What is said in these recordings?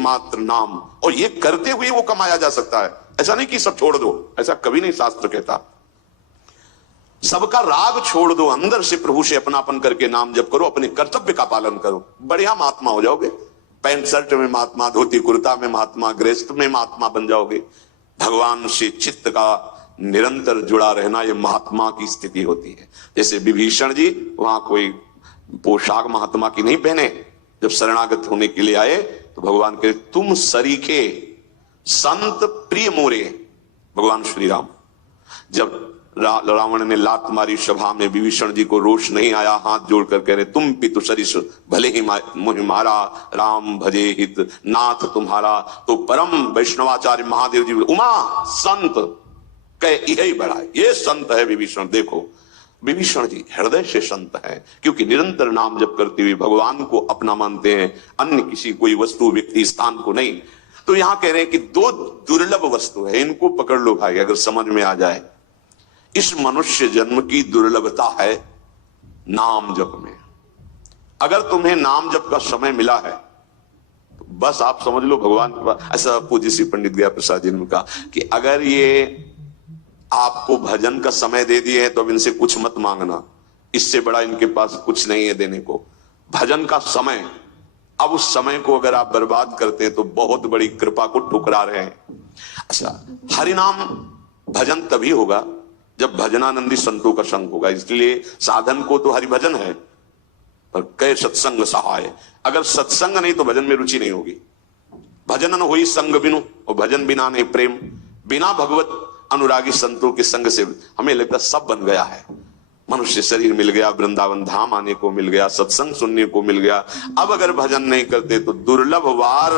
एकमात्र नाम, और ये करते हुए वो कमाया जा सकता है। ऐसा नहीं कि सब छोड़ दो, ऐसा कभी नहीं शास्त्र कहता। सबका राग छोड़ दो, अंदर से प्रभु से अपनापन करके नाम जप करो, अपने कर्तव्य का पालन करो, बढ़िया महात्मा हो जाओगे। पैंट शर्ट में महात्मा, धोती कुर्ता में महात्मा, गृहस्थ में महात्मा बन जाओगे। भगवान से चित्त का निरंतर जुड़ा रहना ये महात्मा की स्थिति होती है। जैसे विभीषण जी वहां कोई पोशाक महात्मा की नहीं पहने, जब शरणागत होने के लिए आए तो भगवान कहे तुम सरीखे संत प्रिय मोरे। भगवान श्री राम, जब रावण ने लात मारी सभा में, विभीषण जी को रोष नहीं आया, हाथ जोड़कर कह रहे तुम पितु सरिस भले ही मोहि मारा, राम भजे हित नाथ तुम्हारा। तो परम वैष्णवाचार्य महादेव जी उमा संत कह यही बड़ा, ये संत है विभीषण। देखो विभीषण जी हृदय से संत है, क्योंकि निरंतर नाम जप करते हुए भगवान को अपना मानते हैं, अन्य किसी कोई वस्तु व्यक्ति स्थान को नहीं। तो यहां कह रहे हैं कि दो दुर्लभ वस्तु है, इनको पकड़ लो भाई, अगर समझ में आ जाए। इस मनुष्य जन्म की दुर्लभता है नाम जप में। अगर तुम्हें नाम जप का समय मिला है तो बस आप समझ लो भगवान के पास। ऐसा पूज्य श्री पंडित गया प्रसाद जी ने कहा कि अगर ये आपको भजन का समय दे दिए हैं तो अब इनसे कुछ मत मांगना, इससे बड़ा इनके पास कुछ नहीं है देने को। भजन का समय, अब उस समय को अगर आप बर्बाद करते हैं तो बहुत बड़ी कृपा को ठुकरा रहे हैं। अच्छा, हरिनाम भजन तभी होगा जब भजनानंदी संतों का संग होगा। इसलिए साधन को तो हरि भजन है, पर कई सत्संग सहाय। अगर सत्संग नहीं तो भजन में रुचि नहीं होगी। भजन न हुई संग बिनु, और भजन बिना नहीं प्रेम। बिना भगवत अनुरागी संतों के संग से हमें लगता सब बन गया है। मनुष्य शरीर मिल गया, वृंदावन धाम आने को मिल गया, सत्संग सुनने को मिल गया। अब अगर भजन नहीं करते तो दुर्लभ वार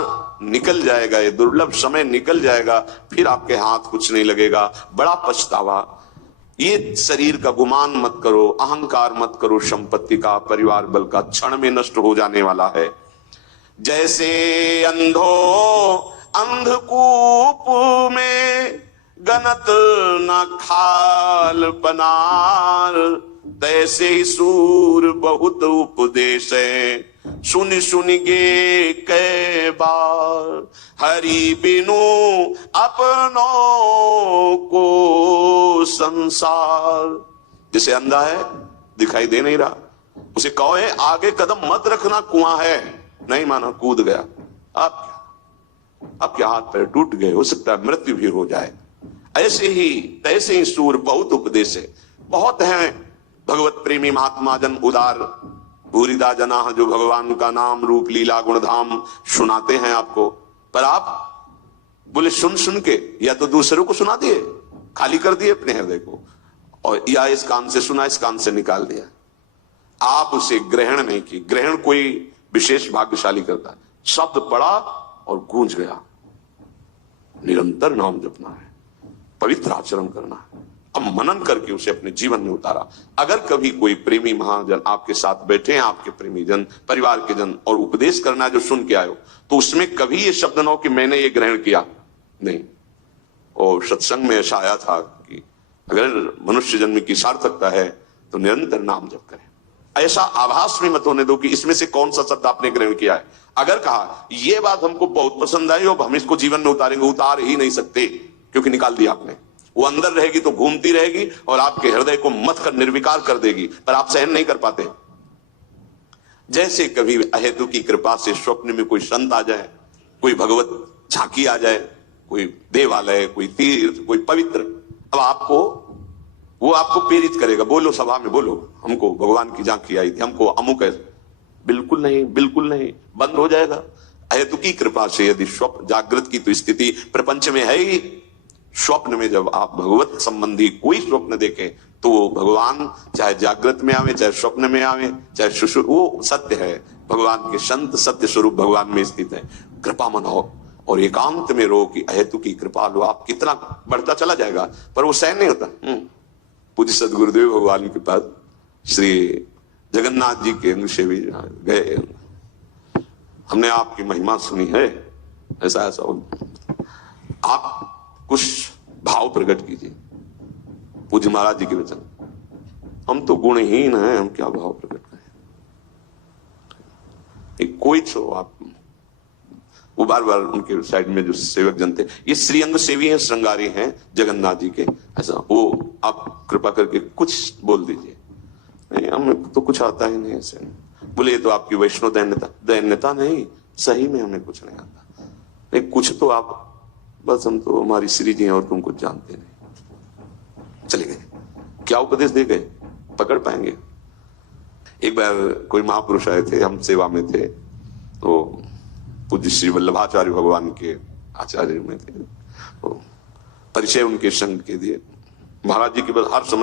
निकल जाएगा, ये दुर्लभ समय निकल जाएगा, फिर आपके हाथ कुछ नहीं लगेगा, बड़ा पछतावा। ये शरीर का गुमान मत करो, अहंकार मत करो, संपत्ति का, परिवार बल का, क्षण में नष्ट हो जाने वाला है। जैसे अंधो अंधकूप में गनत न खाल बनार, तैसे ही सूर बहुत उपदेश है, सुन सुन गे कै बार। हरि बिनु अपनों को संसार। जैसे अंधा है, दिखाई दे नहीं रहा, उसे कहो है आगे कदम मत रखना, कुआं है, नहीं माना, कूद गया। आपके हाथ पैर टूट गए, हो सकता है मृत्यु भी हो जाए। ऐसे ही तैसे ही सूर बहुत उपदेश है। बहुत हैं भगवत प्रेमी महात्मा जन उदार भूरिदा जना, जो भगवान का नाम रूप लीला गुणधाम सुनाते हैं आपको, पर आप बोले सुन सुन के या तो दूसरों को सुना दिए, खाली कर दिए अपने हृदय को, और या इस कान से सुना इस कान से निकाल दिया। आप उसे ग्रहण नहीं की। ग्रहण कोई विशेष भाग्यशाली करता है। शब्द पड़ा और गूंज गया। निरंतर नाम जपना है, पवित्र आचरण करना है। अब मनन करके उसे अपने जीवन में उतारा। अगर कभी कोई प्रेमी महाजन आपके साथ बैठे हैं, आपके प्रेमी जन, परिवार के जन, और उपदेश करना है जो सुन के आयो, तो उसमें कभी ये शब्द न हो कि मैंने ये ग्रहण किया, नहीं। और सत्संग में ऐसा आया था कि अगर मनुष्य जन्म की सार्थकता है तो निरंतर नाम जप करें। ऐसा आभास में मत होने दो कि इसमें से कौन सा शब्द आपने ग्रहण किया है। अगर कहा ये बात हमको बहुत पसंद आई, अब हम इसको जीवन में उतारेंगे, उतार ही नहीं सकते, क्योंकि निकाल दिया आपने। वो अंदर रहेगी तो घूमती रहेगी और आपके हृदय को मत कर निर्विकार कर देगी, पर आप सहन नहीं कर पाते। जैसे कभी अहेतु की कृपा से स्वप्न में कोई संत आ जाए, कोई भगवत झांकी आ जाए, कोई देवालय, कोई तीर्थ, कोई पवित्र, अब वो आपको प्रेरित करेगा, बोलो सभा में, बोलो हमको भगवान की झांकी आई थी, हमको अमुक है। बिल्कुल नहीं, बिल्कुल नहीं, बंद हो जाएगा। अहेतु की कृपा से यदि स्वप्न, जागृत की तो स्थिति प्रपंच में है ही, स्वप्न में जब आप भगवत संबंधी कोई स्वप्न देखें तो वो भगवान चाहे जागृत में आवे, चाहे स्वप्न में आवे, चाहे सुषुप्त, वो सत्य है। भगवान के संत सत्य स्वरूप भगवान में स्थित है। कृपा मनाओ और एकांत में रो कि अहेतु की कृपा लो। आप कितना बढ़ता चला जाएगा, पर वो सहन नहीं होता। पूज्य सदगुरुदेव भगवान के पास श्री जगन्नाथ जी के अनुशे भी गए, हमने आपकी महिमा सुनी है, ऐसा ऐसा आप कुछ भाव प्रकट कीजिए। पूज्य महाराज जी के वचन, हम तो गुणहीन हैं, हम क्या भाव प्रकट करें। कोई तो आप वो बार बार उनके साइड में जो सेवक जन थे, ये श्रीअंग सेवी हैं, श्रृंगारी हैं जगन्नाथ जी के, ऐसा वो आप कृपा करके कुछ बोल दीजिए। नहीं, हमें तो कुछ आता ही नहीं ऐसे। बोले ये तो आपकी वैष्णव दैन्यता नहीं, सही में हमें कुछ नहीं आता। नहीं कुछ तो आप, बस हम तो हमारी श्री जी हैं और तुम कुछ जानते नहीं। चले गए। क्या उपदेश दे गए, पकड़ पाएंगे? एक बार कोई महापुरुष आए थे, हम सेवा में थे, तो पूज्य श्री वल्लभाचार्य भगवान के आचार्य में थे, तो परिचय उनके संग के दिए। महाराज जी के बस हर समय